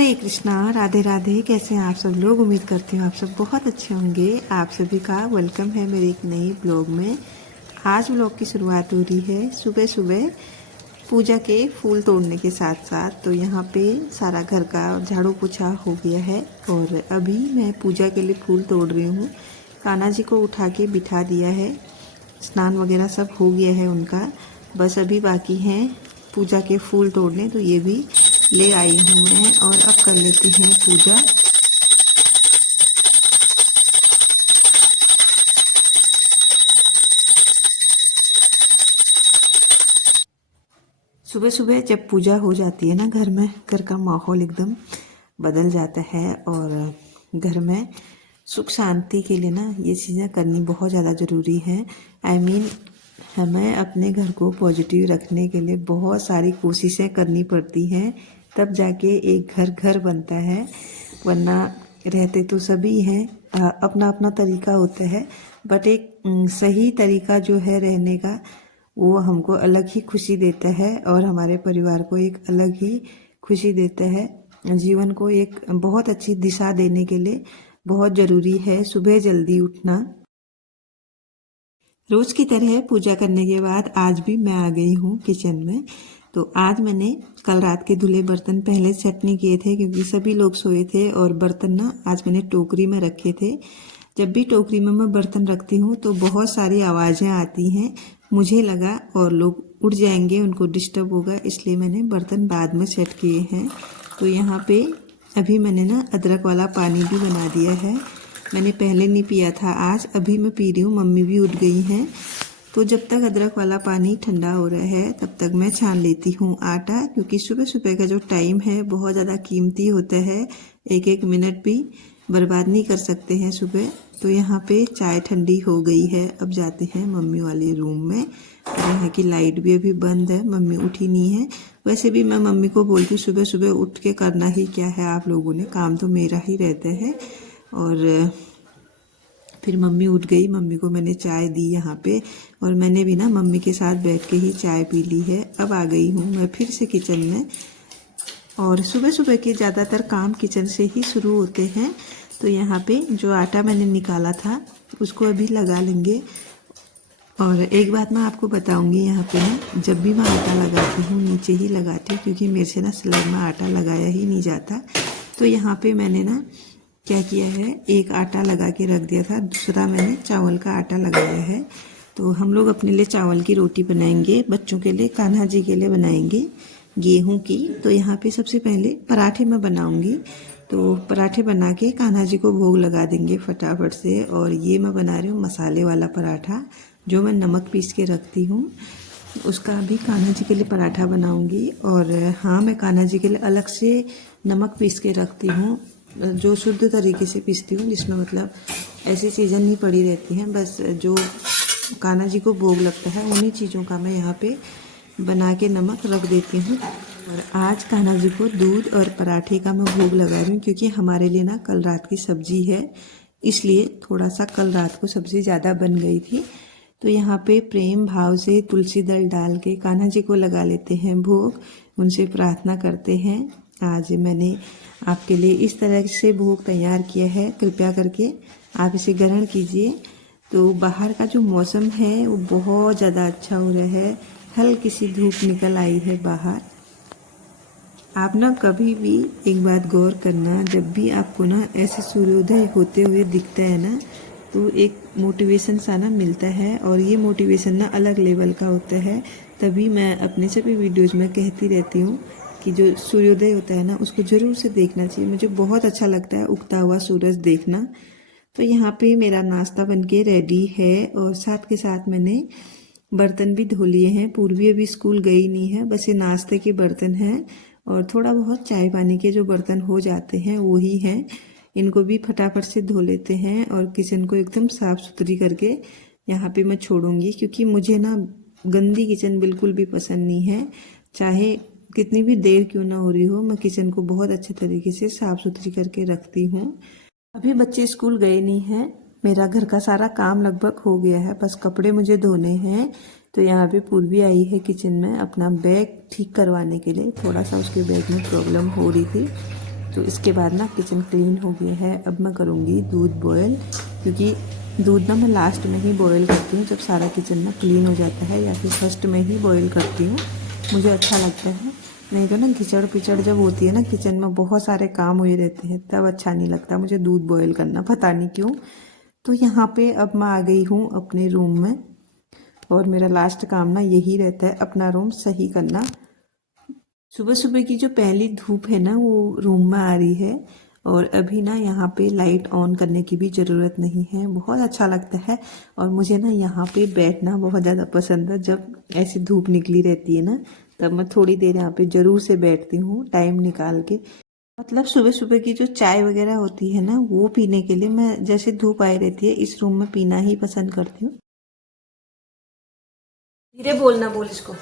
हरे कृष्णा, राधे राधे। कैसे हैं आप सब लोग? उम्मीद करती हूँ आप सब बहुत अच्छे होंगे। आप सभी का वेलकम है मेरे एक नई ब्लॉग में। आज ब्लॉग की शुरुआत हो रही है सुबह सुबह पूजा के फूल तोड़ने के साथ साथ। तो यहाँ पे सारा घर का झाड़ू पोछा हो गया है और अभी मैं पूजा के लिए फूल तोड़ रही हूँ। कान्हा जी को उठा के बिठा दिया है, स्नान वगैरह सब हो गया है उनका, बस अभी बाकी हैं पूजा के फूल तोड़ने। तो ये भी ले आई हूँ मैं और अब कर लेते हैं पूजा। सुबह सुबह जब पूजा हो जाती है ना घर में, घर का माहौल एकदम बदल जाता है और घर में सुख शांति के लिए ना ये चीज़ें करनी बहुत ज़्यादा ज़रूरी है। हमें अपने घर को पॉजिटिव रखने के लिए बहुत सारी कोशिशें करनी पड़ती हैं, तब जाके एक घर घर बनता है। वरना रहते तो सभी हैं, अपना अपना तरीका होता है, बट एक सही तरीका जो है रहने का, वो हमको अलग ही खुशी देता है और हमारे परिवार को एक अलग ही खुशी देता है। जीवन को एक बहुत अच्छी दिशा देने के लिए बहुत ज़रूरी है सुबह जल्दी उठना। रोज़ की तरह पूजा करने के बाद आज भी मैं आ गई हूँ किचन में। तो आज मैंने कल रात के धुले बर्तन पहले सेट नहीं किए थे क्योंकि सभी लोग सोए थे और बर्तन ना आज मैंने टोकरी में रखे थे। जब भी टोकरी में मैं बर्तन रखती हूँ तो बहुत सारी आवाज़ें आती हैं, मुझे लगा और लोग उठ जाएंगे, उनको डिस्टर्ब होगा, इसलिए मैंने बर्तन बाद में सेट किए हैं। तो यहाँ पे अभी मैंने ना अदरक वाला पानी भी बना दिया है। मैंने पहले नहीं पिया था, आज अभी मैं पी रही हूँ, मम्मी भी उठ गई हैं। तो जब तक अदरक वाला पानी ठंडा हो रहा है तब तक मैं छान लेती हूँ आटा, क्योंकि सुबह सुबह का जो टाइम है बहुत ज़्यादा कीमती होता है, एक एक मिनट भी बर्बाद नहीं कर सकते हैं सुबह। तो यहाँ पे चाय ठंडी हो गई है, अब जाते हैं मम्मी वाले रूम में। यहाँ की लाइट भी अभी बंद है, मम्मी उठी नहीं है। वैसे भी मैं मम्मी को बोलती हूँ सुबह सुबह उठ के करना ही क्या है आप लोगों ने, काम तो मेरा ही रहता है। और फिर मम्मी उठ गई, मम्मी को मैंने चाय दी यहाँ पे और मैंने भी ना मम्मी के साथ बैठ के ही चाय पी ली है। अब आ गई हूँ मैं फिर से किचन में और सुबह सुबह के ज़्यादातर काम किचन से ही शुरू होते हैं। तो यहाँ पे जो आटा मैंने निकाला था उसको अभी लगा लेंगे। और एक बात मैं आपको बताऊंगी, यहाँ पे ना जब भी मैं आटा लगाती हूँ नीचे ही लगाती हूँ क्योंकि मेरे से ना सिलाई में आटा लगाया ही नहीं जाता। तो यहाँ पे मैंने ना क्या किया है, एक आटा लगा के रख दिया था, दूसरा मैंने चावल का आटा लगाया है। तो हम लोग अपने लिए चावल की रोटी बनाएंगे, बच्चों के लिए, कान्हा जी के लिए बनाएंगे गेहूं की। तो यहाँ पे सबसे पहले पराठे मैं बनाऊंगी। तो पराठे बना के कान्हा जी को भोग लगा देंगे फटाफट से। और ये मैं बना रही हूँ मसाले वाला पराठा, जो मैं नमक पीस के रखती हूँ, उसका भी कान्हा जी के लिए पराठा बनाऊंगी। और हाँ, मैं कान्हा जी के लिए अलग से नमक पीस के रखती हूँ, जो शुद्ध तरीके से पीसती हूँ, जिसमें मतलब ऐसी चीज़ें नहीं पड़ी रहती हैं, बस जो कान्हा जी को भोग लगता है उन्हीं चीज़ों का मैं यहाँ पे बना के नमक रख देती हूँ। और आज कान्हा जी को दूध और पराठे का मैं भोग लगा रही हूँ क्योंकि हमारे लिए ना कल रात की सब्जी है, इसलिए थोड़ा सा कल रात को सब्जी ज़्यादा बन गई थी। तो यहाँ पे प्रेम भाव से तुलसी दल डाल के कान्हा जी को लगा लेते हैं भोग, उनसे प्रार्थना करते हैं। आज मैंने आपके लिए इस तरह से भोग तैयार किया है, कृपया करके आप इसे ग्रहण कीजिए। तो बाहर का जो मौसम है वो बहुत ज़्यादा अच्छा हो रहा है, हल्की सी धूप निकल आई है बाहर। आप ना कभी भी एक बात गौर करना, जब भी आपको ना ऐसे सूर्योदय होते हुए दिखता है ना, तो एक मोटिवेशन सा ना मिलता है और ये मोटिवेशन ना अलग लेवल का होता है। तभी मैं अपने सभी वीडियोज़ में कहती रहती हूँ कि जो सूर्योदय होता है ना उसको ज़रूर से देखना चाहिए। मुझे बहुत अच्छा लगता है उगता हुआ सूरज देखना। तो यहाँ पे मेरा नाश्ता बनके रेडी है और साथ के साथ मैंने बर्तन भी धो लिए हैं। पूर्वी अभी स्कूल गई नहीं है, बस ये नाश्ते के बर्तन हैं और थोड़ा बहुत चाय पानी के जो बर्तन हो जाते हैं वो ही हैं। इनको भी फटाफट से धो लेते हैं और किचन को एकदम साफ़ सुथरी करके यहाँ पे मैं छोड़ूंगी, क्योंकि मुझे ना गंदी किचन बिल्कुल भी पसंद नहीं है। चाहे कितनी भी देर क्यों ना हो रही हो, मैं किचन को बहुत अच्छे तरीके से साफ़ सुथरी करके रखती हूँ। अभी बच्चे स्कूल गए नहीं हैं, मेरा घर का सारा काम लगभग हो गया है, बस कपड़े मुझे धोने हैं। तो यहाँ पे पूर्वी आई है किचन में अपना बैग ठीक करवाने के लिए, थोड़ा सा उसके बैग में प्रॉब्लम हो रही थी। तो इसके बाद ना किचन क्लीन हो गया है। अब मैं करूँगी दूध बॉयल, क्योंकि दूध ना मैं लास्ट में ही बॉयल करती हूँ जब सारा किचन ना क्लीन हो जाता है, या फिर फर्स्ट में ही बॉयल करती हूँ, मुझे अच्छा लगता है। नहीं तो ना खिचड़ पिचड़ जब होती है ना किचन में, बहुत सारे काम हुए रहते हैं, तब अच्छा नहीं लगता मुझे दूध बॉयल करना, पता नहीं क्यों। तो यहाँ पे अब मैं आ गई हूँ अपने रूम में, और मेरा लास्ट काम ना यही रहता है, अपना रूम सही करना। सुबह सुबह की जो पहली धूप है ना वो रूम में आ रही है, और अभी ना यहाँ पे लाइट ऑन करने की भी ज़रूरत नहीं है, बहुत अच्छा लगता है। और मुझे ना यहाँ पे बैठना बहुत ज़्यादा पसंद है। जब ऐसी धूप निकली रहती है ना, तब मैं थोड़ी देर यहाँ पे ज़रूर से बैठती हूँ टाइम निकाल के। मतलब सुबह सुबह की जो चाय वगैरह होती है ना, वो पीने के लिए मैं, जैसे धूप आई रहती है, इस रूम में पीना ही पसंद करती हूँ। धीरे बोलना, बोल इसको।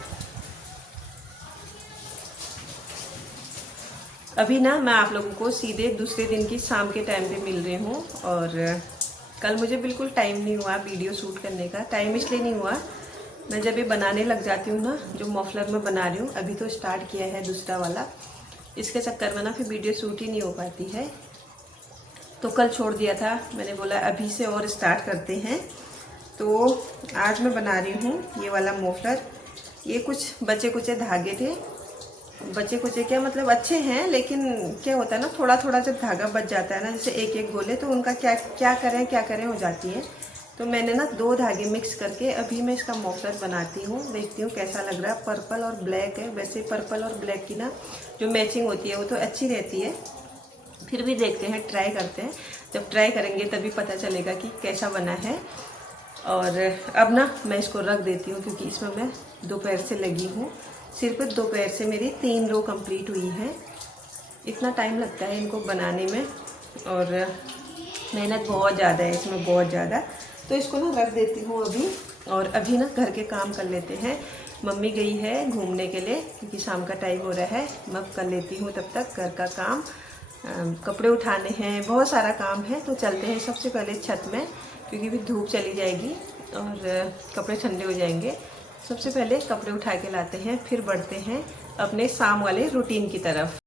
अभी ना मैं आप लोगों को सीधे दूसरे दिन की शाम के टाइम पे मिल रही हूँ, और कल मुझे बिल्कुल टाइम नहीं हुआ वीडियो शूट करने का। टाइम इसलिए नहीं हुआ, मैं जब ये बनाने लग जाती हूँ ना, जो मफलर में बना रही हूँ, अभी तो स्टार्ट किया है दूसरा वाला, इसके चक्कर में ना फिर वीडियो शूट ही नहीं हो पाती है। तो कल छोड़ दिया था, मैंने बोला अभी से और स्टार्ट करते हैं। तो आज मैं बना रही हूँ ये वाला मफलर। ये कुछ बचे कुचे धागे थे, बचे कुचे क्या मतलब अच्छे हैं, लेकिन क्या होता है ना, थोड़ा थोड़ा जब धागा बच जाता है ना, जैसे एक एक गोले, तो उनका क्या क्या करें हो जाती है। तो मैंने ना 2 धागे मिक्स करके अभी मैं इसका मफलर बनाती हूँ, देखती हूँ कैसा लग रहा है। पर्पल और ब्लैक है, वैसे पर्पल और ब्लैक की ना जो मैचिंग होती है वो तो अच्छी रहती है, फिर भी देखते हैं, ट्राई करते हैं। जब ट्राई करेंगे तभी पता चलेगा कि कैसा बना है। और अब ना मैं इसको रख देती हूँ, क्योंकि इसमें मैं दोपहर से लगी हूँ। सिर्फ दोपहर से मेरी 3 रो कंप्लीट हुई है। इतना टाइम लगता है इनको बनाने में, और मेहनत बहुत ज़्यादा है इसमें, बहुत ज़्यादा। तो इसको ना रख देती हूँ अभी, और अभी ना घर के काम कर लेते हैं। मम्मी गई है घूमने के लिए, क्योंकि शाम का टाइम हो रहा है। मैं कर लेती हूँ तब तक घर का काम, कपड़े उठाने हैं, बहुत सारा काम है। तो चलते हैं सबसे पहले छत में, क्योंकि भी धूप चली जाएगी और कपड़े ठंडे हो जाएंगे। सबसे पहले कपड़े उठा के लाते हैं, फिर बढ़ते हैं अपने शाम वाले रूटीन की तरफ।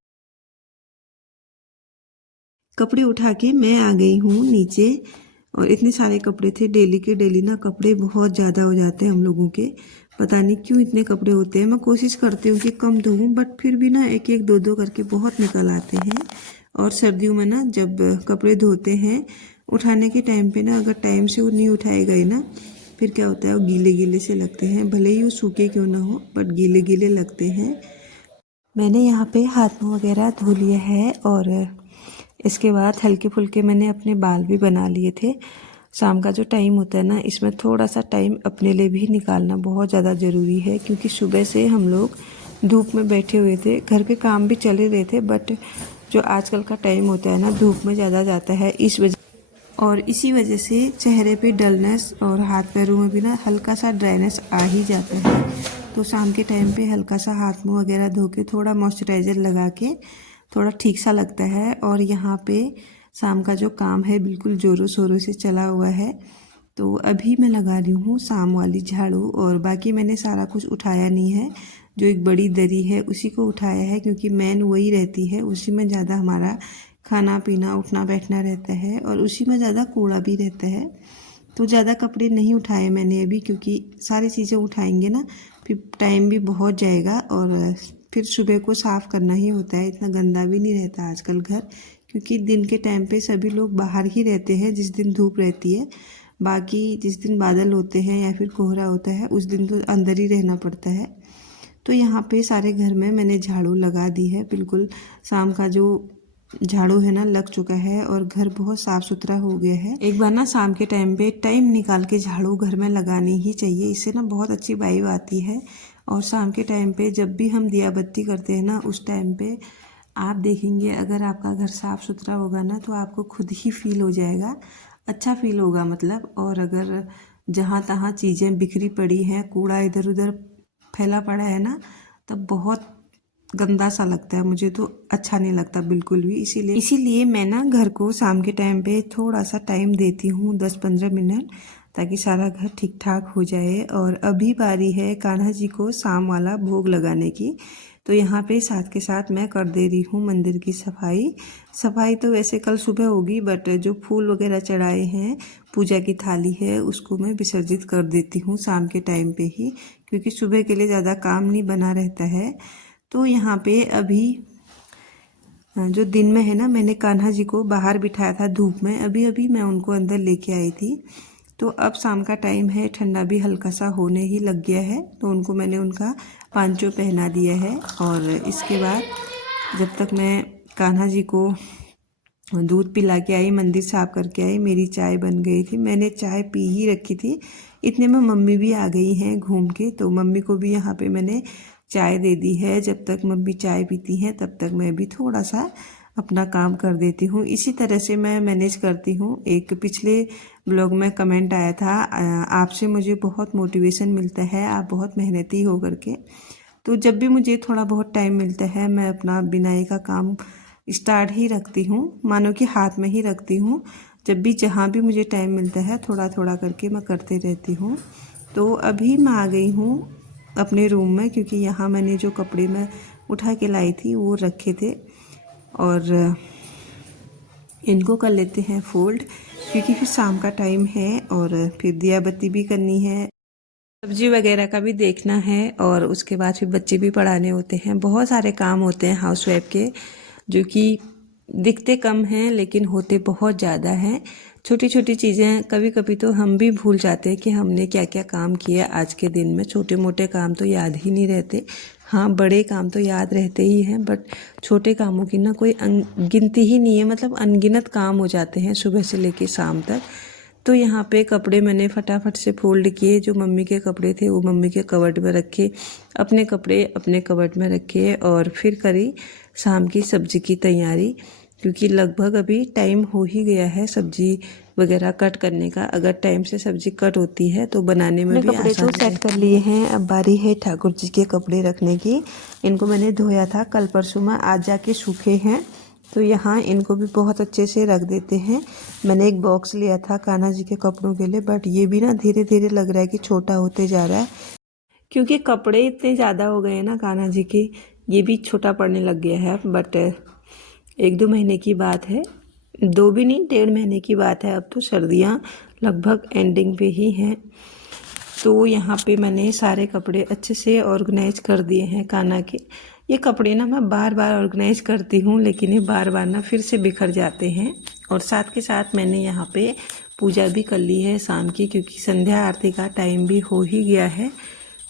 कपड़े उठा के मैं आ गई हूँ नीचे, और इतने सारे कपड़े थे। डेली के डेली ना कपड़े बहुत ज़्यादा हो जाते हैं हम लोगों के, पता नहीं क्यों इतने कपड़े होते हैं। मैं कोशिश करती हूँ कि कम धोऊँ, बट फिर भी ना एक एक दो दो करके बहुत निकल आते हैं। और सर्दियों में ना जब कपड़े धोते हैं, उठाने के टाइम पे ना, अगर टाइम से वो नहीं उठाए गए ना, फिर क्या होता है, वो गीले गीले से लगते हैं। भले ही वो सूखे क्यों ना हो, बट गीले गीले लगते हैं। मैंने यहाँ पे हाथ मुँह वगैरह धो लिया है, और इसके बाद हल्के फुल्के मैंने अपने बाल भी बना लिए थे। शाम का जो टाइम होता है ना, इसमें थोड़ा सा टाइम अपने लिए भी निकालना बहुत ज़्यादा ज़रूरी है, क्योंकि सुबह से हम लोग धूप में बैठे हुए थे, घर के काम भी चले रहे थे, बट जो आजकल का टाइम होता है ना, धूप में ज़्यादा जाता है, इसी वजह से चेहरे पे डलनेस और हाथ पैरों में भी ना हल्का सा ड्राइनेस आ ही जाता है। तो शाम के टाइम पे हल्का सा हाथ मुँह वगैरह धो के, थोड़ा मॉइस्चराइज़र लगा के, थोड़ा ठीक सा लगता है। और यहाँ पे शाम का जो काम है बिल्कुल ज़ोरों शोरों से चला हुआ है। तो अभी मैं लगा रही हूँ शाम वाली झाड़ू, और बाकी मैंने सारा कुछ उठाया नहीं है। जो एक बड़ी दरी है उसी को उठाया है, क्योंकि मेन वही रहती है, उसी में ज़्यादा हमारा खाना पीना उठना बैठना रहता है, और उसी में ज़्यादा कूड़ा भी रहता है। तो ज़्यादा कपड़े नहीं उठाए मैंने अभी, क्योंकि सारी चीज़ें उठाएंगे ना फिर टाइम भी बहुत जाएगा, और फिर सुबह को साफ़ करना ही होता है। इतना गंदा भी नहीं रहता आजकल घर, क्योंकि दिन के टाइम पे सभी लोग बाहर ही रहते हैं जिस दिन धूप रहती है। बाकी जिस दिन बादल होते हैं या फिर कोहरा होता है, उस दिन तो अंदर ही रहना पड़ता है। तो यहाँ पे सारे घर में मैंने झाड़ू लगा दी है, बिल्कुल शाम का जो झाड़ू है ना लग चुका है, और घर बहुत साफ सुथरा हो गया है। एक बार ना शाम के टाइम पे टाइम निकाल के झाड़ू घर में लगानी ही चाहिए, इससे ना बहुत अच्छी वाइब आती है। और शाम के टाइम पे जब भी हम दिया बत्ती करते हैं ना, उस टाइम पे आप देखेंगे, अगर आपका घर साफ सुथरा होगा ना, तो आपको खुद ही फील हो जाएगा, अच्छा फील होगा मतलब। और अगर जहाँ तहाँ चीज़ें बिखरी पड़ी हैं, कूड़ा इधर उधर फैला पड़ा है ना, तब बहुत गंदा सा लगता है, मुझे तो अच्छा नहीं लगता बिल्कुल भी। इसीलिए मैं ना घर को शाम के टाइम पे थोड़ा सा टाइम देती हूँ, 10-15 मिनट, ताकि सारा घर ठीक ठाक हो जाए। और अभी बारी है कान्हा जी को शाम वाला भोग लगाने की। तो यहाँ पे साथ के साथ मैं कर दे रही हूँ मंदिर की सफाई तो वैसे कल सुबह होगी, बट जो फूल वगैरह चढ़ाए हैं, पूजा की थाली है, उसको मैं विसर्जित कर देती हूँ शाम के टाइम पे ही, क्योंकि सुबह के लिए ज़्यादा काम नहीं बना रहता है। तो यहाँ पे अभी जो दिन में है ना, मैंने कान्हा जी को बाहर बिठाया था धूप में, अभी अभी मैं उनको अंदर लेके आई थी। तो अब शाम का टाइम है, ठंडा भी हल्का सा होने ही लग गया है, तो उनको मैंने उनका पांचो पहना दिया है। और इसके बाद जब तक मैं कान्हा जी को दूध पिला के आई, मंदिर साफ करके आई, मेरी चाय बन गई थी। मैंने चाय पी ही रखी थी, इतने में मम्मी भी आ गई हैं घूम के, तो मम्मी को भी यहाँ पे मैंने चाय दे दी है। जब तक मम्मी चाय पीती हैं तब तक मैं भी थोड़ा सा अपना काम कर देती हूँ। इसी तरह से मैं मैनेज करती हूँ। एक पिछले ब्लॉग में कमेंट आया था, आपसे मुझे बहुत मोटिवेशन मिलता है, आप बहुत मेहनती हो करके। तो जब भी मुझे थोड़ा बहुत टाइम मिलता है, मैं अपना बिनाई का काम स्टार्ट ही रखती हूँ, मानो कि हाथ में ही रखती हूँ। जब भी जहाँ भी मुझे टाइम मिलता है, थोड़ा थोड़ा करके मैं करते रहती हूँ। तो अभी मैं आ गई हूँ अपने रूम में, क्योंकि यहाँ मैंने जो कपड़े मैं उठा के लाई थी वो रखे थे, और इनको कर लेते हैं फोल्ड, क्योंकि फिर शाम का टाइम है और फिर दिया बत्ती भी करनी है, सब्जी वगैरह का भी देखना है, और उसके बाद फिर बच्चे भी पढ़ाने होते हैं। बहुत सारे काम होते हैं हाउसवाइफ के, जो कि दिखते कम हैं लेकिन होते बहुत ज़्यादा हैं। छोटी छोटी चीज़ें कभी कभी तो हम भी भूल जाते हैं कि हमने क्या क्या काम किया आज के दिन में। छोटे मोटे काम तो याद ही नहीं रहते, हाँ बड़े काम तो याद रहते ही हैं, बट छोटे कामों की ना कोई गिनती ही नहीं है, मतलब अनगिनत काम हो जाते हैं सुबह से लेके शाम तक। तो यहाँ पे कपड़े मैंने फटाफट से फोल्ड किए, जो मम्मी के कपड़े थे वो मम्मी के कबर्ड में रखे, अपने कपड़े अपने कबर्ड में रखे, और फिर करी शाम की सब्जी की तैयारी, क्योंकि लगभग अभी टाइम हो ही गया है सब्जी वगैरह कट करने का। अगर टाइम से सब्जी कट होती है तो बनाने में भी आसान है। कपड़े तो सेट कर लिए हैं, अब बारी है ठाकुर जी के कपड़े रखने की। इनको मैंने धोया था कल परसों में, आज जाके सूखे हैं, तो यहाँ इनको भी बहुत अच्छे से रख देते हैं। मैंने एक बॉक्स लिया था कान्हा जी के कपड़ों के लिए, बट ये भी ना धीरे धीरे लग रहा है कि छोटा होते जा रहा है, क्योंकि कपड़े इतने ज़्यादा हो गए हैं ना कान्हा जी के, ये भी छोटा पड़ने लग गया है। बट 1-2 महीने की बात है, 2 भी नहीं 1.5 महीने की बात है। अब तो सर्दियाँ लगभग एंडिंग पे ही हैं। तो यहाँ पे मैंने सारे कपड़े अच्छे से ऑर्गेनाइज कर दिए हैं कान्हा के। ये कपड़े ना मैं बार बार ऑर्गेनाइज करती हूँ, लेकिन ये बार बार ना फिर से बिखर जाते हैं। और साथ के साथ मैंने यहाँ पे पूजा भी कर ली है शाम की, क्योंकि संध्या आरती का टाइम भी हो ही गया है।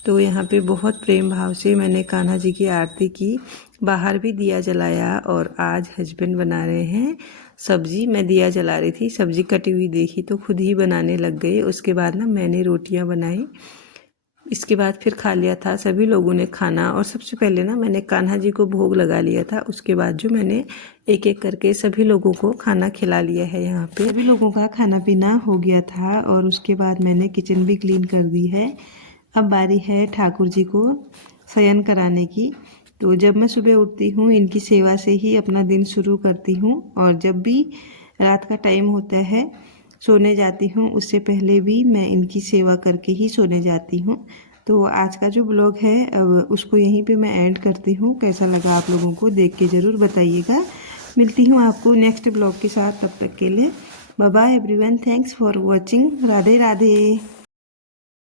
तो यहाँ पे बहुत प्रेम भाव से मैंने कान्हा जी की आरती की, बाहर भी दिया जलाया। और आज हस्बैंड बना रहे हैं सब्जी, मैं दिया जला रही थी, सब्जी कटी हुई देखी तो खुद ही बनाने लग गए। उसके बाद ना मैंने रोटियां बनाई, इसके बाद फिर खा लिया था सभी लोगों ने खाना। और सबसे पहले ना मैंने कान्हा जी को भोग लगा लिया था, उसके बाद जो मैंने एक एक करके सभी लोगों को खाना खिला लिया है। यहाँ पे सभी लोगों का खाना पीना हो गया था, और उसके बाद मैंने किचन भी क्लीन कर दी है। अब बारी है ठाकुर जी को शयन कराने की। तो जब मैं सुबह उठती हूँ, इनकी सेवा से ही अपना दिन शुरू करती हूँ, और जब भी रात का टाइम होता है सोने जाती हूँ, उससे पहले भी मैं इनकी सेवा करके ही सोने जाती हूँ। तो आज का जो ब्लॉग है अब उसको यहीं पे मैं ऐड करती हूँ। कैसा लगा आप लोगों को देख के ज़रूर बताइएगा। मिलती हूँ आपको नेक्स्ट ब्लॉग के साथ, तब तक के लिए bye bye everyone, thanks for watching, Radhe Radhe.